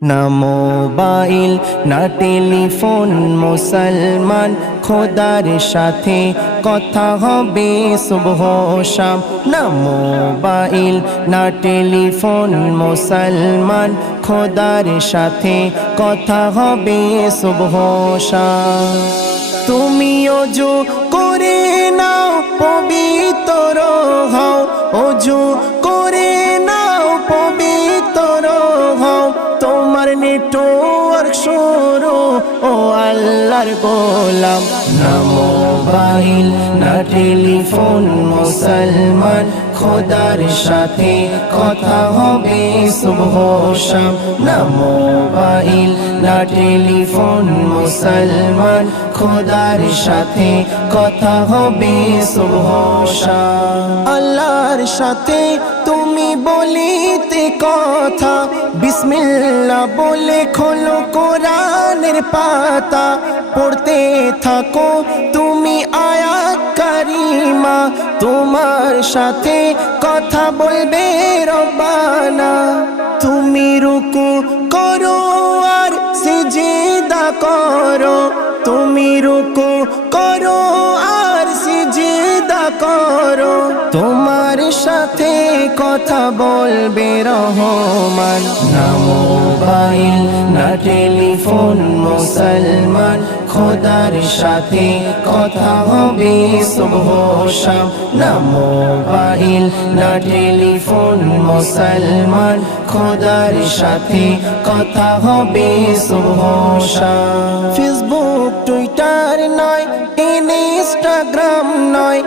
না মোবাইল না টেলিফোন, মুসলমান খোদার সাথে কথা হবে সুবহ শাম। না মোবাইল না টেলিফোন, মুসলমান খোদার সাথে কথা হবে সুবহ শাম। তুমি ওযু করে নাও পবিত্র হও, ওযু করে নাও পবিত্র হও, তোমার নেটওয়ার্ক শুরু ও আল্লাহর গোলাম। না মোবাইল না টেলিফোন, মুসলমান খোদার সাথে কথা হবে সুবহ শাম। না মোবাইল না টেলিফোন, মুসলমান খোদার সাথে কথা হবে সুবহ শাম। আল্লাহর সাথে তুমি বলিতে কথা, বিসমিল্লাহ বলে খোলো কোরআনের পাতা, পড়তে থাকো তুমি আয়াত কারিমা, তোমার সাথে কথা বলবে রব্বানা। তুমি রুকু করো আর সিজদা করো, তুমি রুকু করো আর সিজদা করো, তোমার সাথে কথা বলবে রহমান। না মোবাইল না টেলিফোন, মুসলমান খোদার সাথে কথা হবে সুবহ শাম। না মোবাইল না টেলিফোন, মুসলমান খোদার সাথে কথা হবে সুবহ শাম। ফেসবুক টুইটার নয়, ইনস্টাগ্রাম নয়,